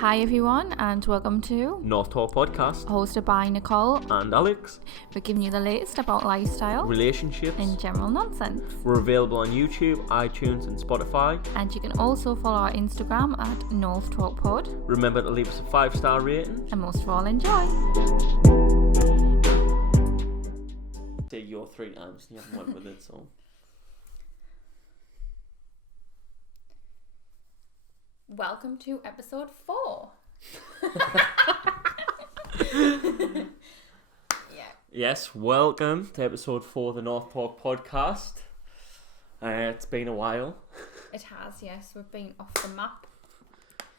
Hi everyone and welcome to North Talk Podcast, hosted by Nicole and Alex. We're giving you the latest about lifestyle, Relationships, and general nonsense. We're available on YouTube, iTunes and Spotify. And you can also follow our Instagram at North Talk Pod. Remember to leave us a 5-star rating. And most of all, enjoy. Say your 3 times and you haven't went with it, so... Welcome to episode 4. Yeah. Yes, welcome to episode 4 of the North Talk Podcast. It's been a while. It has, yes. We've been off the map.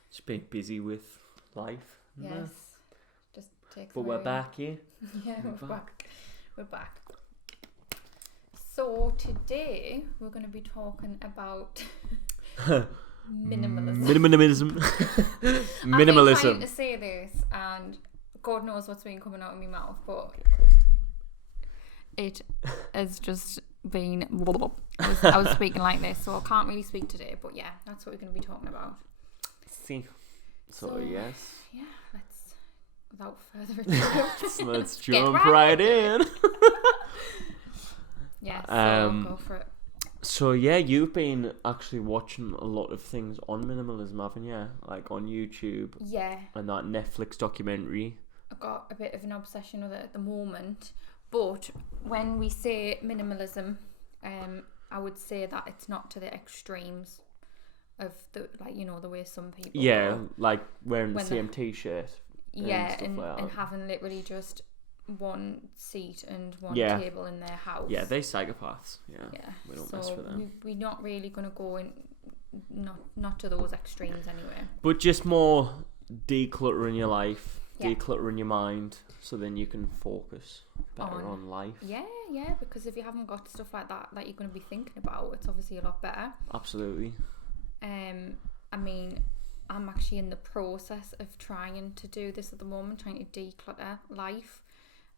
Just been busy with life. Yes. Just takes But we're back here. Yeah, we're back. We're back. So today we're going to be talking about minimalism. Minimalism. I've been trying to say this and God knows what's been coming out of my mouth, but it has just been... I was speaking like this, so I can't really speak today, but yeah, that's what we're going to be talking about. See. So yes. Yeah, without further ado, let's jump right in. Yeah, so go for it. So yeah, you've been actually watching a lot of things on minimalism, haven't you? Like on YouTube. Yeah. And that Netflix documentary. I've got a bit of an obsession with it at the moment. But when we say minimalism, I would say that it's not to the extremes of the the way some people go. Like wearing the same t-shirt. Yeah, and having literally just one seat and one table in their house. Yeah, they're psychopaths. Yeah. We don't mess with them. We're not really going to go in, not to those extremes anyway. But just more decluttering your life, decluttering your mind, so then you can focus better on life. Yeah, because if you haven't got stuff like that you're going to be thinking about, it's obviously a lot better. Absolutely. I mean, I'm actually in the process of trying to do this at the moment, trying to declutter life.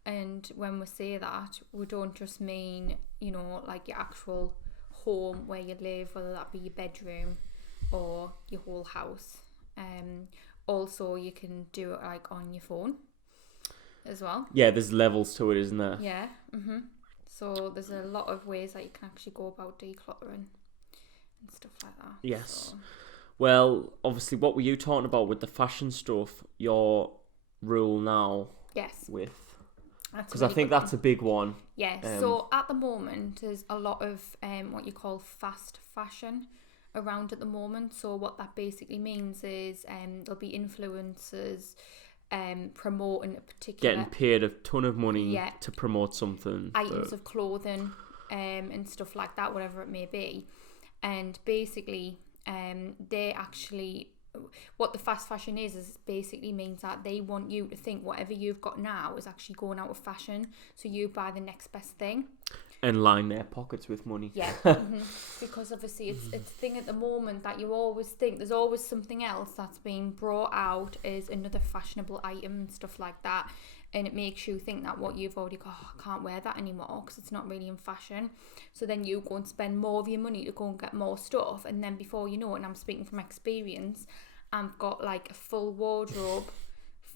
And when we say that, we don't just mean, like your actual home where you live, whether that be your bedroom or your whole house. Also, you can do it like on your phone as well. Yeah, there's levels to it, isn't there? Yeah. So there's a lot of ways that you can actually go about decluttering and stuff like that. Yes. So. Well, obviously, what were you talking about with the fashion stuff? Your rule now? Yes. With... Because really I think that's a big one. Yeah, so at the moment, there's a lot of what you call fast fashion around at the moment. So what that basically means is there'll be influencers promoting a particular... Getting paid a ton of money to promote something. Items of clothing and stuff like that, whatever it may be. And basically, they actually... What the fast fashion is basically means that they want you to think whatever you've got now is actually going out of fashion, so you buy the next best thing and line their pockets with money. Yeah. Because obviously it's a thing at the moment that you always think there's always something else that's being brought out as another fashionable item and stuff like that, and it makes you think that what you've already got, I can't wear that anymore because it's not really in fashion. So then you go and spend more of your money to go and get more stuff, and then before you know it, and I'm speaking from experience, I've got like a full wardrobe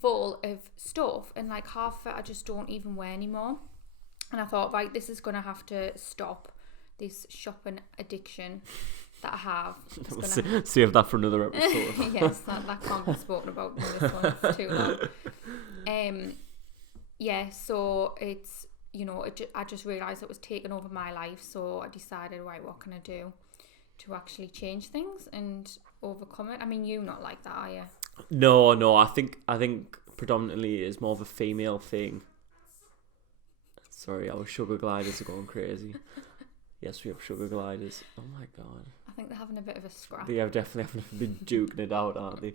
full of stuff, and like half of it I just don't even wear anymore. And I thought, right, this is going to have to stop, this shopping addiction that I have. Save that for another episode. Yes, that can't be spoken about in this one, it's too long. So it's, I just realised it was taking over my life, so I decided, right, what can I do to actually change things and overcome it? I mean, you're not like that, are you? No, I think predominantly it's more of a female thing. Sorry, our sugar gliders are going crazy. Yes, we have sugar gliders. Oh my god. I think they're having a bit of a scrap. They have definitely been duking it out, aren't they?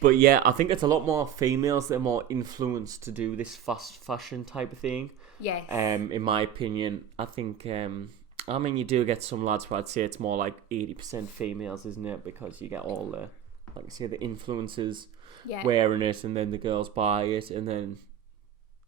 But yeah, I think it's a lot more females that are more influenced to do this fast fashion type of thing. Yes. In my opinion, I think I mean, you do get some lads, but I'd say it's more like 80% females, isn't it? Because you get all the, like I say, the influencers wearing it, and then the girls buy it, and then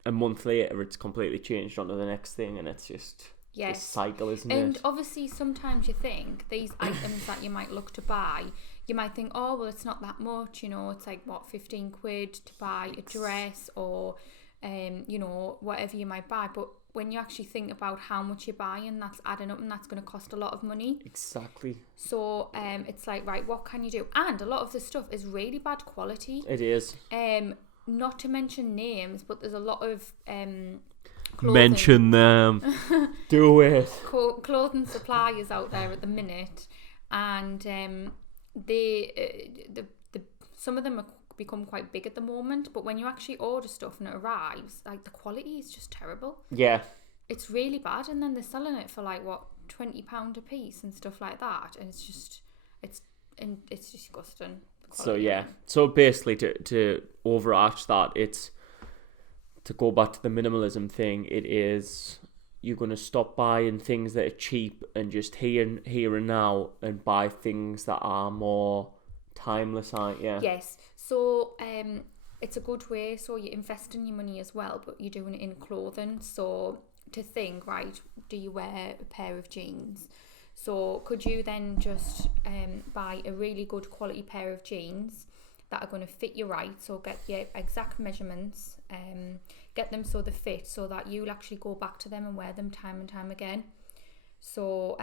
a month later it's completely changed onto the next thing, and it's just this cycle, isn't it? And obviously sometimes you think these items that you might look to buy, you might think, oh, well, it's not that much, you know, it's like, what, 15 quid to buy a dress or, you know, whatever you might buy. But when you actually think about how much you're buying, that's adding up and that's going to cost a lot of money. Exactly. So it's like, right, what can you do? And a lot of the stuff is really bad quality. It is. Not to mention names, but there's a lot of mention them. Do it. Clothing suppliers out there at the minute, and some of them have become quite big at the moment. But when you actually order stuff and it arrives, like the quality is just terrible. Yeah, it's really bad, and then they're selling it for like what, £20 a piece and stuff like that, and it's disgusting. So yeah, so basically to overarch that, it's to go back to the minimalism thing. It is, you're going to stop buying things that are cheap and just here and now, and buy things that are more timeless, aren't you? Yes. So it's a good way. So you're investing your money as well, but you're doing it in clothing. So to think, right, do you wear a pair of jeans? So could you then just buy a really good quality pair of jeans that are going to fit you right? So get your exact measurements, get them so they fit, so that you'll actually go back to them and wear them time and time again. So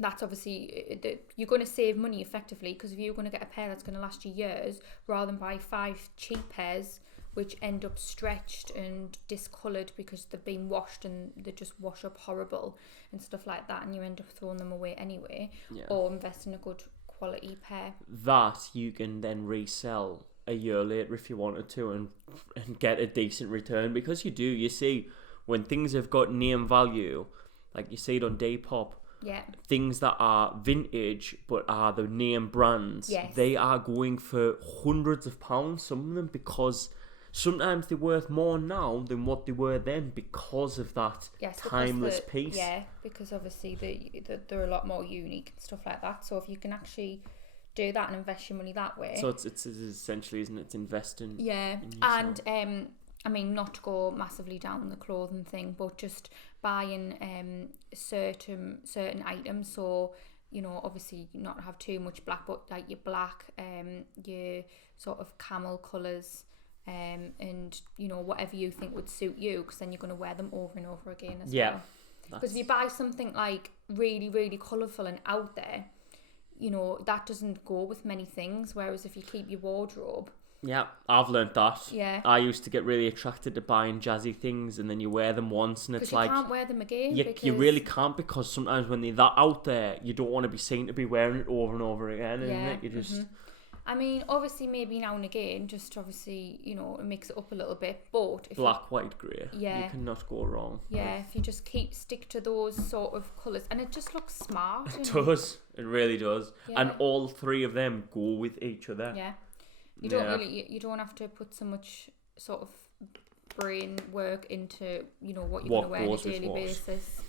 that's obviously, you're going to save money effectively, because if you're going to get a pair that's going to last you years, rather than buy 5 cheap pairs which end up stretched and discoloured because they've been washed and they just wash up horrible and stuff like that, and you end up throwing them away anyway. Yeah. Or invest in a good quality pair that you can then resell a year later if you wanted to, and get a decent return. Because you see when things have got name value, like you see it on Depop, things that are vintage but are the name brands, they are going for hundreds of pounds, some of them, because sometimes they're worth more now than what they were then because of that timeless piece. Yeah, because obviously they're a lot more unique and stuff like that. So if you can actually do that and invest your money that way. So it's essentially, isn't it? It's investing. Yeah, and I mean, not to go massively down the clothing thing, but just buying certain items. So, you know, obviously not have too much black, but like your black, your sort of camel colours. And you know, whatever you think would suit you, because then you're going to wear them over and over again as well. Because if you buy something like really, really colourful and out there, you know, that doesn't go with many things. Whereas if you keep your wardrobe, I've learnt that. Yeah, I used to get really attracted to buying jazzy things, and then you wear them once and it's like, you can't wear them again. You really can't, because sometimes when they're that out there, you don't want to be seen to be wearing it over and over again. And you just. I mean, obviously, maybe now and again, just obviously, you know, mix it up a little bit. But if black, white, grey, you cannot go wrong. Yeah, if you just stick to those sort of colours, and it just looks smart. It does. It really does. Yeah. And all 3 of them go with each other. Yeah, you don't really, you don't have to put so much sort of brain work into, you know, what you're going to wear on a daily basis.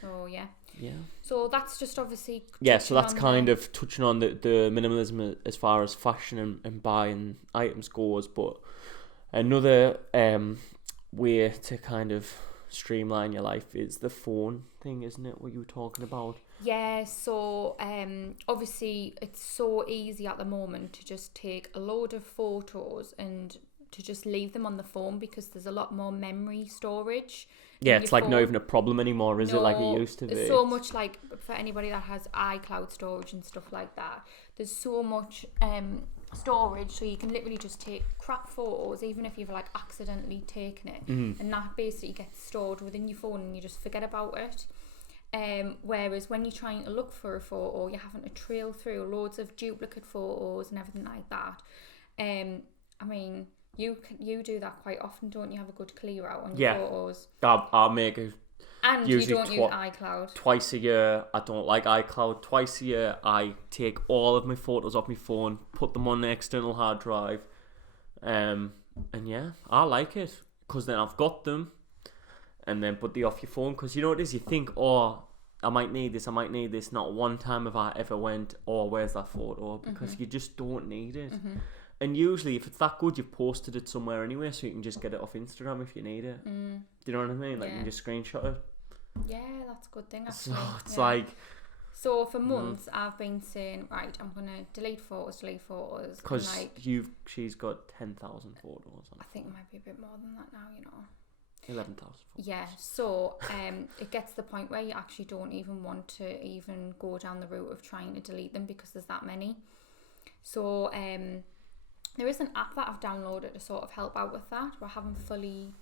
So yeah. Yeah. So that's just obviously. Yeah, so that's kind of touching on the minimalism as far as fashion and buying items goes. But another way to kind of streamline your life is the phone thing, isn't it? What you were talking about? Yeah. So obviously it's so easy at the moment to just take a load of photos and to just leave them on the phone, because there's a lot more memory storage. Yeah, it's like not even a problem anymore, is it, like it used to be? So much, like for anybody that has iCloud storage and stuff like that, there's so much storage, so you can literally just take crap photos, even if you've like accidentally taken it, and that basically gets stored within your phone and you just forget about it. Whereas when you're trying to look for a photo, you're having to trail through loads of duplicate photos and everything like that. I mean, you do that quite often, don't you? Have a good clear out on your photos. I'll make it. And you don't use iCloud. Twice a year. I don't like iCloud. Twice a year, I take all of my photos off my phone, put them on the external hard drive, and yeah, I like it, because then I've got them, and then put the off your phone, because you know what it is. You think, oh, I might need this. Not one time have I ever went, oh, where's that photo? Because you just don't need it. And usually, if it's that good, you've posted it somewhere anyway, so you can just get it off Instagram if you need it. Do you know what I mean? Like, you can just screenshot it. Yeah, that's a good thing, actually. So it's like... So for months, I've been saying, right, I'm going to delete photos. Because she's got 10,000 photos. I think it might be a bit more than that now, 11,000 photos. Yeah, so it gets to the point where you actually don't even want to even go down the route of trying to delete them because there's that many. So there is an app that I've downloaded to sort of help out with that. I haven't fully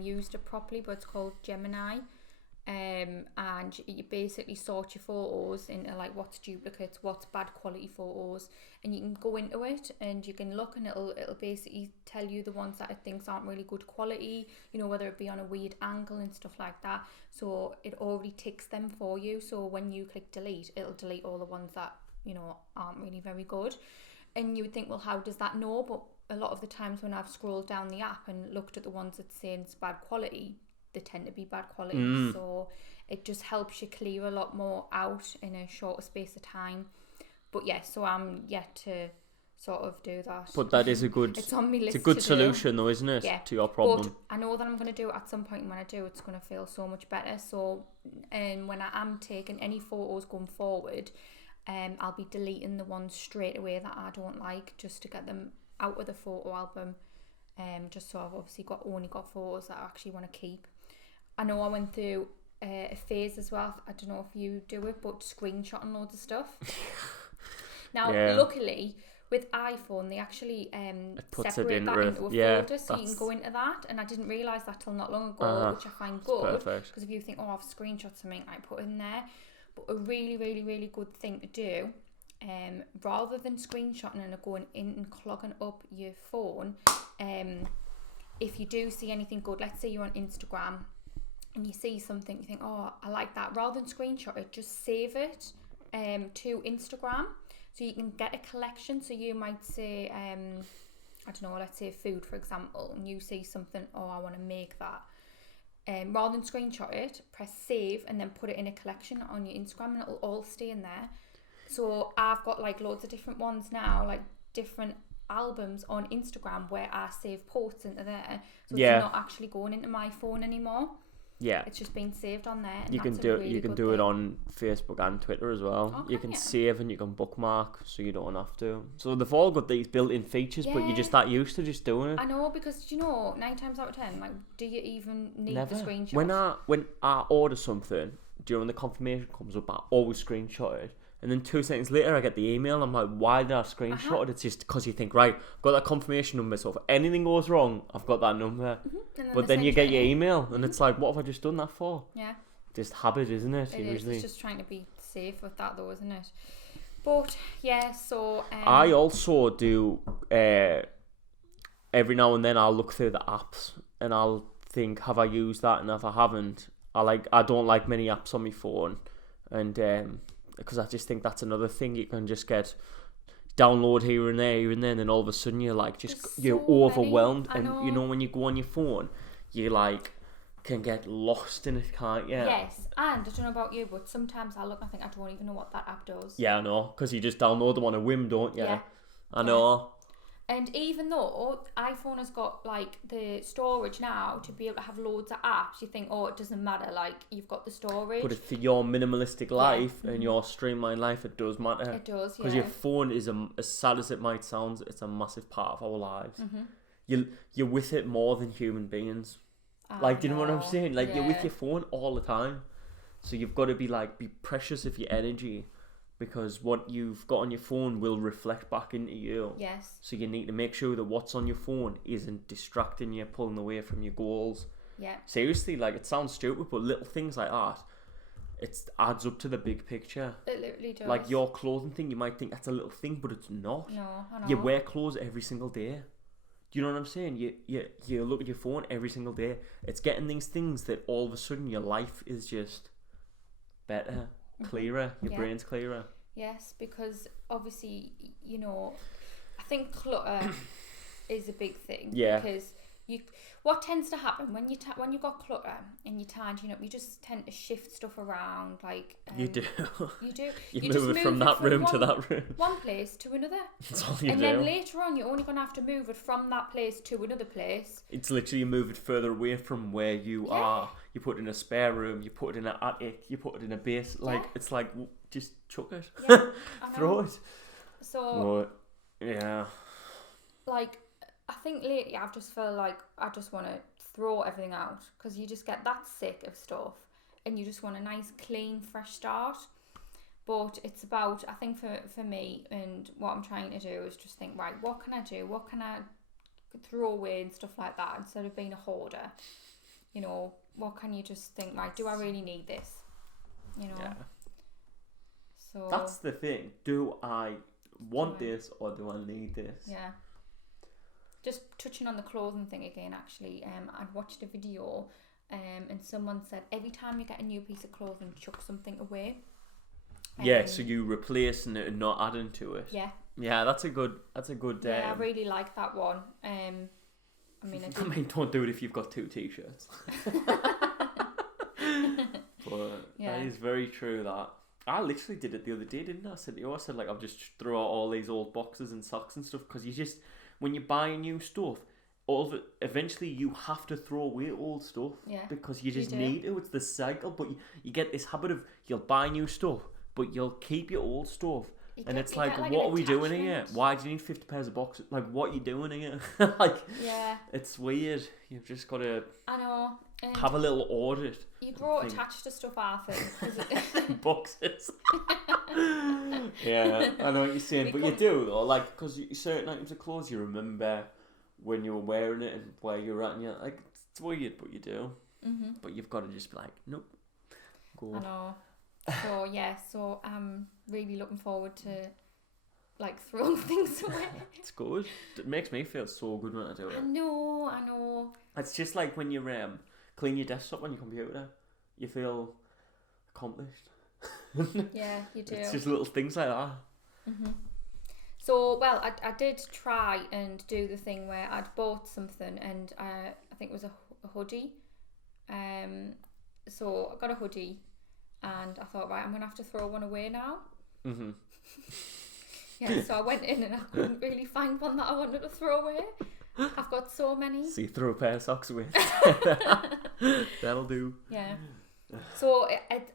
used it properly, but it's called Gemini. And you basically sort your photos into like what's duplicates, what's bad quality photos, and you can go into it and you can look and it'll basically tell you the ones that it thinks aren't really good quality, whether it be on a weird angle and stuff like that. So it already ticks them for you. So when you click delete, it'll delete all the ones that aren't really very good. And you would think, well, how does that know? But a lot of the times when I've scrolled down the app and looked at the ones that say it's bad quality, they tend to be bad quality. So it just helps you clear a lot more out in a shorter space of time. But yeah, so I'm yet to sort of do that. But that is a good it's on my list. It's a good solution though, isn't it? Yeah. To your problem. But I know that I'm going to do it at some point, and when I do, it's going to feel so much better. So when I am taking any photos going forward, I'll be deleting the ones straight away that I don't like, just to get them out of the photo album. Just so I've obviously only got photos that I actually want to keep. I know I went through a phase as well. I don't know if you do it, but screenshotting loads of stuff. Now, luckily, with iPhone, they actually separate that into a folder, so you can go into that. And I didn't realise that till not long ago, which I find good. Because if you think, I've screenshot something, I put it in there. But a really, really, really good thing to do, rather than screenshotting and going in and clogging up your phone, if you do see anything good, let's say you're on Instagram, and you see something, you think, I like that. Rather than screenshot it, just save it to Instagram, so you can get a collection. So you might say, I don't know, let's say food, for example, and you see something, I want to make that. Rather than screenshot it, press save and then put it in a collection on your Instagram, and it'll all stay in there. So I've got like loads of different ones now, like different albums on Instagram where I save posts into there. So it's not actually going into my phone anymore. Yeah, it's just been saved on there. And you can do it on Facebook and Twitter as well. You can save and you can bookmark, so you don't have to. So they've all got these built-in features, but you're just that used to just doing it. I know, because 9 times out of 10, like, do you even need the screenshot? When I order something, during the confirmation comes up, I always screenshot it. And then 2 seconds later, I get the email. And I'm like, why did I screenshot it? It's just because you think, right, I've got that confirmation number. So if anything goes wrong, I've got that number. But then you get your email, and it's like, what have I just done that for? Yeah. Just habit, isn't it? It's just trying to be safe with that, though, isn't it? But yeah, so I also do. Every now and then, I'll look through the apps, and I'll think, have I used that? And if I haven't, I don't like many apps on my phone, and because I just think that's another thing you can just get download here and there, and then all of a sudden you're like you're overwhelmed. And when you go on your phone, you like can get lost in it, can't you? Yes, and I don't know about you, but sometimes I look and I think I don't even know what that app does. Yeah, I know, because you just download them on a whim, don't you? Yeah, I know. And even though iPhone has got like the storage now to be able to have loads of apps, you think, it doesn't matter, like you've got the storage. But for your minimalistic life and your streamlined life, it does matter. It does, because your phone is as sad as it might sound, it's a massive part of our lives. You're with it more than human beings. Do you know what I'm saying? Like you're with your phone all the time, so you've got to be precious of your energy. Because what you've got on your phone will reflect back into you. Yes. So you need to make sure that what's on your phone isn't distracting you, pulling away from your goals. Yeah. Seriously, it sounds stupid, but little things like that, it adds up to the big picture. It literally does. Like your clothing thing, you might think that's a little thing, but it's not. No, I know. You wear clothes every single day. Do you know what I'm saying? You look at your phone every single day. It's getting these things that all of a sudden your life is just better. Clearer, your brain's clearer. Yes, because obviously, I think clutter is a big thing. Yeah. Because what tends to happen when you've got clutter and you're tidying up, you just tend to shift stuff around. You do. You do. You move it from that room to that room. One place to another. That's all you do. And then later on, you're only going to have to move it from that place to another place. It's literally you move it further away from where you are. You put it in a spare room. You put it in an attic. You put it in a base. It's like, just chuck it. Yeah, I know. Throw it. So, yeah. like, I think lately I've just felt like I just want to throw everything out because you just get that sick of stuff and you just want a nice, clean, fresh start. But it's about, I think for me, and what I'm trying to do is just think, right, what can I do? What can I throw away and stuff like that instead of being a hoarder? You know, what can you just think, right, do I really need this? You know? Yeah. So that's the thing. Do I want this or do I need this? Yeah. Just touching on the clothing thing again, actually, I'd watched a video and someone said every time you get a new piece of clothing, chuck something away. Yeah, so you replacing it and not adding to it. Yeah. Yeah, that's a good. Yeah, I really like that one. I mean, don't do it if you've got 2 t-shirts. But that is very true. That I literally did it the other day, didn't I? I said like I'll just throw out all these old boxes and socks and stuff because you just when you buy new stuff, all of it eventually you have to throw away old stuff. Yeah. Because you just need to. It's the cycle, but you get this habit of you'll buy new stuff, but you'll keep your old stuff. And it's like what are we doing here? Why do you need 50 pairs of boxes? Like, what are you doing here? Like, yeah, it's weird. You've just got to. I know. Have a little audit. You grow attached to stuff, I think. Boxes. Yeah, I know what you're saying, but you do though. Like, because certain items of clothes you remember when you were wearing it and where you're at, and you're like, it's weird, but you do. Mm-hmm. But you've got to just be like, nope. Go. I know. So yeah, so I'm really looking forward to like throwing things away. It's good. It makes me feel so good when I do it. I know. It's just like when you clean your desktop on your computer, you feel accomplished. Yeah, you do. It's just little things like that. Mm-hmm. So, well, I did try and do the thing where I'd bought something and I think it was a hoodie. So I got a hoodie and I thought, right, I'm going to have to throw one away now. Mm-hmm. Yeah, so I went in and I couldn't really find one that I wanted to throw away. I've got so many. So you throw a pair of socks away. That'll do. Yeah. So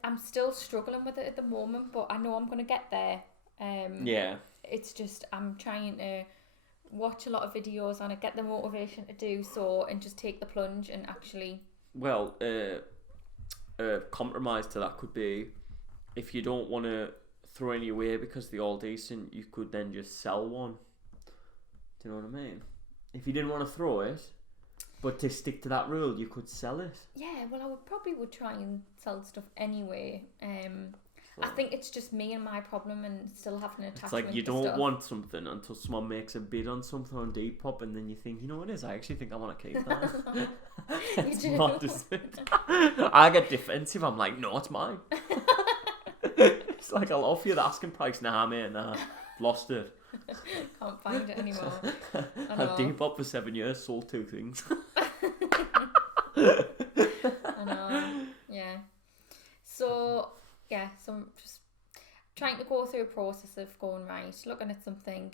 I'm still struggling with it at the moment, but I know I'm going to get there. Yeah. It's just I'm trying to watch a lot of videos on it, get the motivation to do so, and just take the plunge and actually. Well, compromise to that could be if you don't want to throw any away because they're all decent, you could then just sell one. Do you know what I mean? If you didn't want to throw it, but to stick to that rule, you could sell it. Yeah, well, I would try and sell stuff anyway. I think it's just me and my problem, and still having an attachment. It's like you to don't stuff. want something until someone makes a bid on something on Depop, and then you think, you know what it is? I actually think I want to keep that. It's mad, isn't it? I get defensive. I'm like, no, it's mine. It's like I'll offer you the asking price. Nah, mate, lost it. Can't find it anymore. Had Depop for 7 years, sold 2 things. I know. Yeah. So I'm just trying to go through a process of going, right, looking at something,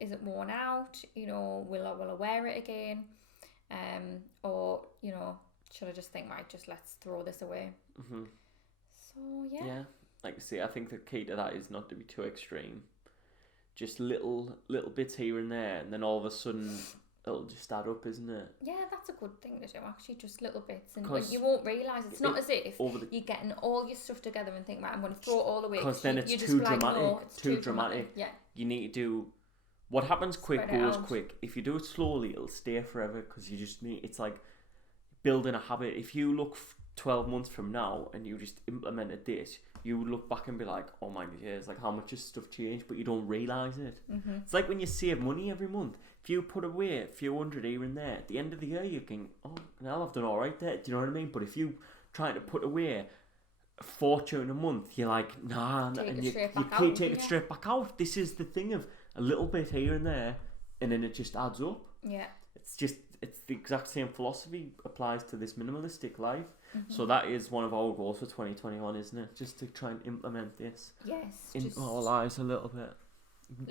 is it worn out? Will I wear it again? Or, should I just think, right, just let's throw this away? Mm-hmm. So, yeah. Yeah. Like I say, I think the key to that is not to be too extreme. Just little bits here and there, and then all of a sudden it'll just add up, isn't it? Yeah, that's a good thing to do, actually, just little bits. And you won't realise, it's not as if you're getting all your stuff together and think, right, I'm going to throw it all away. Because then it's too dramatic. Like, no, it's too dramatic. Yeah. You need to do, what happens quick goes quick. If you do it slowly, it'll stay forever, because you just need, it's like building a habit. If you look 12 months from now and you just implemented this, you would look back and be like, oh my years, like how much has stuff changed, but you don't realise it. Mm-hmm. It's like when you save money every month. If you put away a few hundred here and there, at the end of the year you think, oh, now I've done alright there. Do you know what I mean? But if you try to put away a fortune a month, you're like, nah, and you keep taking it straight back out. This is the thing of a little bit here and there, and then it just adds up. Yeah. It's the exact same philosophy applies to this minimalistic life. Mm-hmm. So that is one of our goals for 2021, isn't it? Just to try and implement this in our lives a little bit.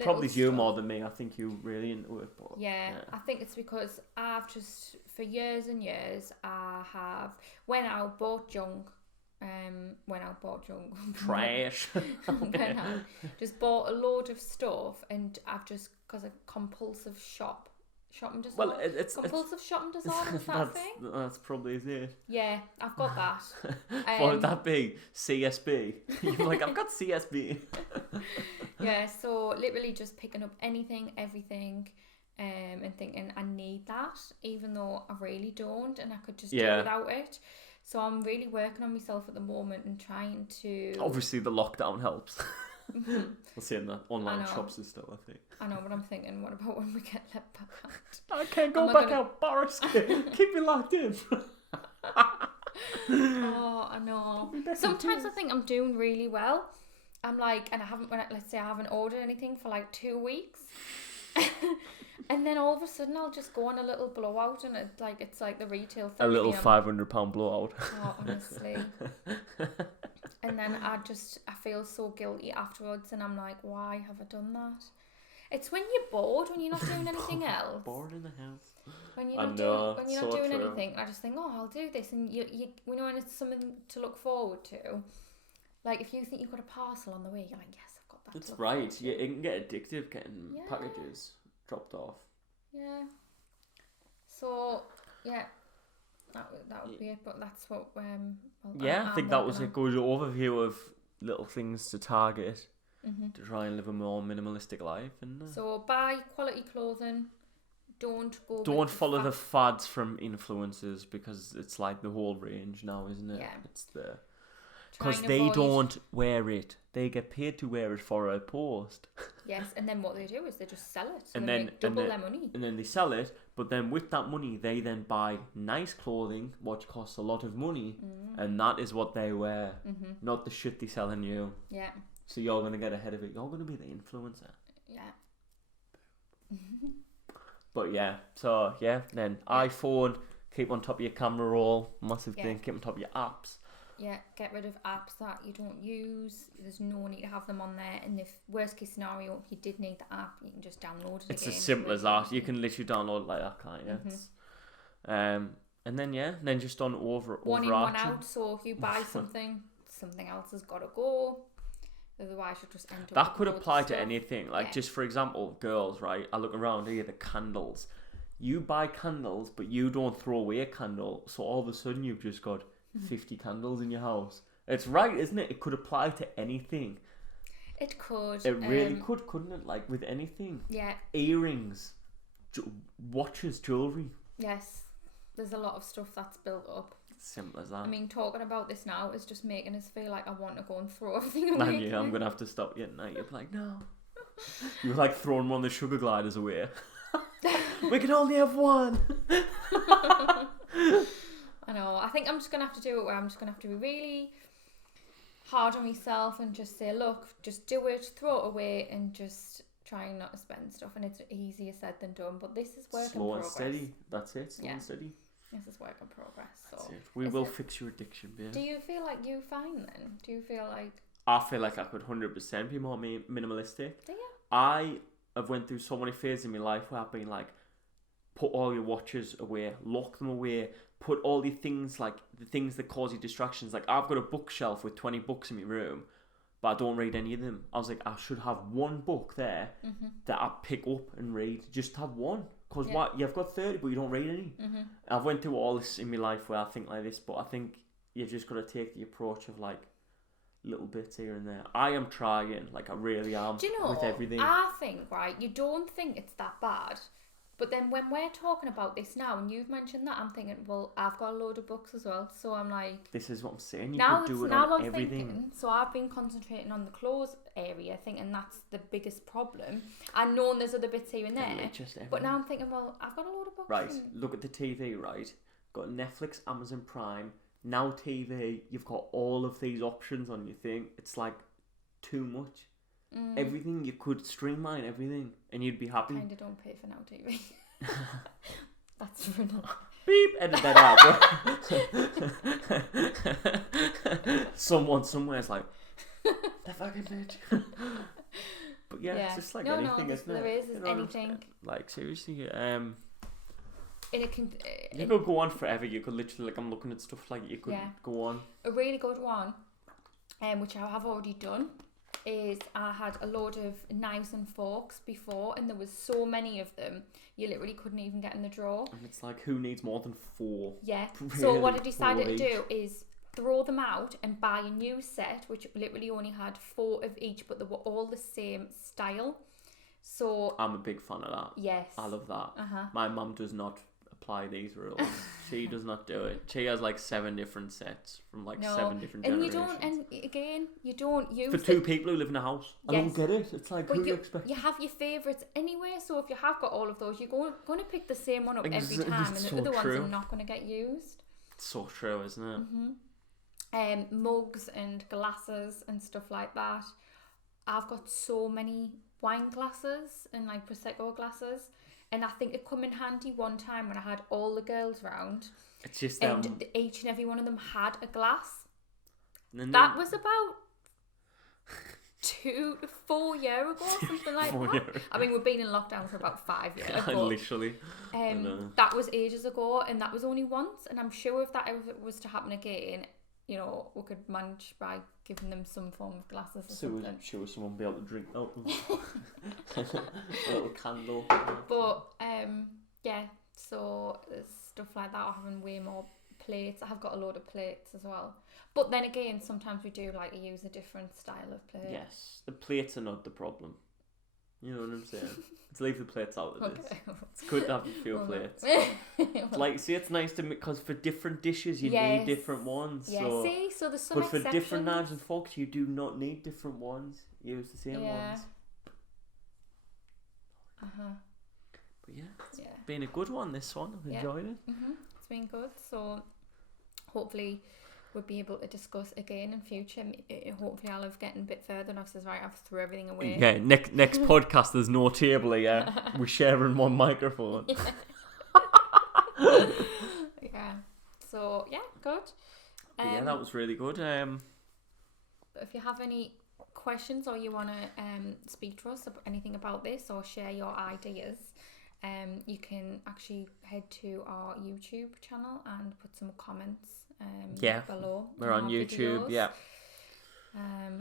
Probably you more than me. I think you're really into it. But, yeah, I think it's because I've just, for years and years, I have went out, bought junk, when I bought junk. Trash. Okay. When I just bought a load of stuff, and I've just got a compulsive shopping disorder. Well, it's compulsive shopping disorder, is that a thing? That's probably it. Yeah, I've got that. What would that be? CSB. You're like, I've got CSB. Yeah, so literally just picking up anything, everything, and thinking I need that, even though I really don't, and I could just do without it. So I'm really working on myself at the moment and trying to... Obviously, the lockdown helps. We'll see in the online shops and stuff, I think. I know, but I'm thinking, what about when we get let back out? I can't go back out, Boris. Keep me locked in. Oh, I know. Sometimes I think I'm doing really well. I'm like, and I haven't, let's say I haven't ordered anything for like 2 weeks. And then all of a sudden I'll just go on a little blowout, and it's like the retail thing. A little £500 blowout. Oh, honestly. And then I feel so guilty afterwards, and I'm like, why have I done that? It's when you're bored, when you're not doing anything else. Bored in the house. When you're not doing anything, I just think, oh, I'll do this, and you and it's something to look forward to. Like if you think you've got a parcel on the way, you're like, yes, I've got that. That's right. Yeah, it can get addictive getting packages dropped off. Yeah. So yeah, that would be it. But that's what I think that was a good overview of little things to target to try and live a more minimalistic life. And so buy quality clothing. Don't follow the fads from influencers, because it's like the whole range now, isn't it? Yeah. It's because they don't wear it. They get paid to wear it for a post. Yes, and then what they do is they just sell it. So they make double their money. And then they sell it, but then with that money, they then buy nice clothing, which costs a lot of money, and that is what they wear, not the shit they selling you. Yeah. So you're going to get ahead of it. You're going to be the influencer. Yeah. But then iPhone, keep on top of your camera roll, massive thing, keep on top of your apps. Yeah, get rid of apps that you don't use. There's no need to have them on there. And if worst case scenario, if you did need the app, you can just download it. It's as simple as that. You can literally download it like that, can't you? And then just on one in, one out. So if you buy something else has got to go. Otherwise, you'll just end up. That could apply to anything. Like just for example, girls, right? I look around here, the candles. You buy candles, but you don't throw away a candle. So all of a sudden, you've just got 50 candles in your house. It's right, isn't it? It could apply to anything. It could. It really could, couldn't it? Like with anything. Yeah. Earrings, watches, jewellery. Yes. There's a lot of stuff that's built up. Simple as that. I mean, talking about this now is just making us feel like I want to go and throw everything away. Man, I'm going to have to stop you at night. You're like, no. You're like throwing one of the sugar gliders away. We can only have one. I know. I think I'm just going to have to do it where I'm just going to have to be really hard on myself and just say, look, just do it, throw it away, and just trying not to spend stuff. And it's easier said than done, but this is work in progress. Slow and steady. That's it. Slow and steady. This is work in progress. So that's it. We will fix your addiction, babe. Do you feel like you fine then? Do you feel like... I feel like I could 100% be more minimalistic. Do you? I have went through so many phases in my life where I've been like, put all your watches away, lock them away, put all the things, like the things that cause you distractions. Like I've got a bookshelf with 20 books in my room, but I don't read any of them. I was like, I should have one book there that I pick up and read. Just have one. Because what, you've got 30 but you don't read any. I've went through all this in my life where I think like this, but I think you've just got to take the approach of like little bits here and there. I am trying, like I really am. Do you know, with everything. I think, right, you don't think it's that bad. But then when we're talking about this now, and you've mentioned that, I'm thinking, well, I've got a load of books as well. So I'm like... This is what I'm saying. You could do it on everything. Thinking, so I've been concentrating on the clothes area, thinking that's the biggest problem. I know there's other bits here and there. But now I'm thinking, well, I've got a load of books. Right, look at the TV, right? Got Netflix, Amazon Prime, Now TV. You've got all of these options on your thing. It's like too much. Everything, you could streamline everything and you'd be happy. I kind of don't pay for Now TV. That's for another. Beep, edit that out. Someone somewhere's like, the fucking bitch. But yeah, it's just like anything, isn't it? There is anything. Like seriously, And it can... you could go on forever. You could literally, like, I'm looking at stuff like you could go on. A really good one, which I have already done, is I had a load of knives and forks before, and there was so many of them, you literally couldn't even get in the drawer. And it's like, who needs more than 4? Yeah. Really, so what I decided to do is throw them out and buy a new set, which literally only had 4 of each, but they were all the same style. So I'm a big fan of that. Yes. I love that. Uh-huh. My mum does not apply these rules. She does not do it. She has like 7 different sets from like 7 different generations. And you don't use for 2 people who live in a house. I Yes. don't get it. It's like, but who do you expect? You have your favourites anyway, so if you have got all of those, you're going to pick the same one up every time, and the so other ones true. are not going to get used. It's so true, isn't it? Mm-hmm. Mugs and glasses and stuff like that. I've got so many wine glasses and like Prosecco glasses, and I think it come in handy one time when I had all the girls round. It's just and each and every one of them had a glass. And that was about 2 to 4 years ago, something like that. I mean, we've been in lockdown for about 5 years. Literally. That was ages ago, and that was only once. And I'm sure if that ever was to happen again, you know, we could manage by giving them some form of glasses or something. Sure, someone be able to drink out a little candle. But yeah, so there's stuff like that. I'm having way more plates. I have got a load of plates as well. But then again, sometimes we do like to use a different style of plate. Yes, the plates are not the problem. You know what I'm saying? Let's leave the plates out of this. It's good to have a few plates. Like, see, it's nice to because for different dishes you need different ones. Yeah, so, so there's some but for exceptions. different knives and forks, you do not need different ones. Use the same ones. But yeah, it's been a good one. This one, I've enjoyed it. It's been good. So hopefully we'll be able to discuss again in future. Hopefully I'll have gotten a bit further and I've said, right, I've threw everything away. Yeah, next podcast there's no table here. We're sharing one microphone. Yeah. So yeah, good. Yeah, that was really good. If you have any questions or you want to speak to us about anything about this or share your ideas, you can actually head to our YouTube channel and put some comments below. We're on YouTube, videos,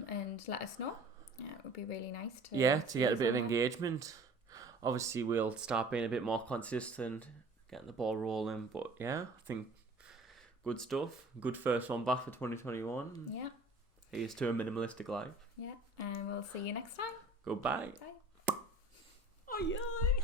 and let us know. Yeah, it would be really nice to get a bit of engagement. Obviously, we'll start being a bit more consistent, getting the ball rolling. But yeah, I think good stuff. Good first one back for 2021. Yeah. Here's to a minimalistic life. Yeah, and we'll see you next time. Goodbye. Bye. Oh yeah.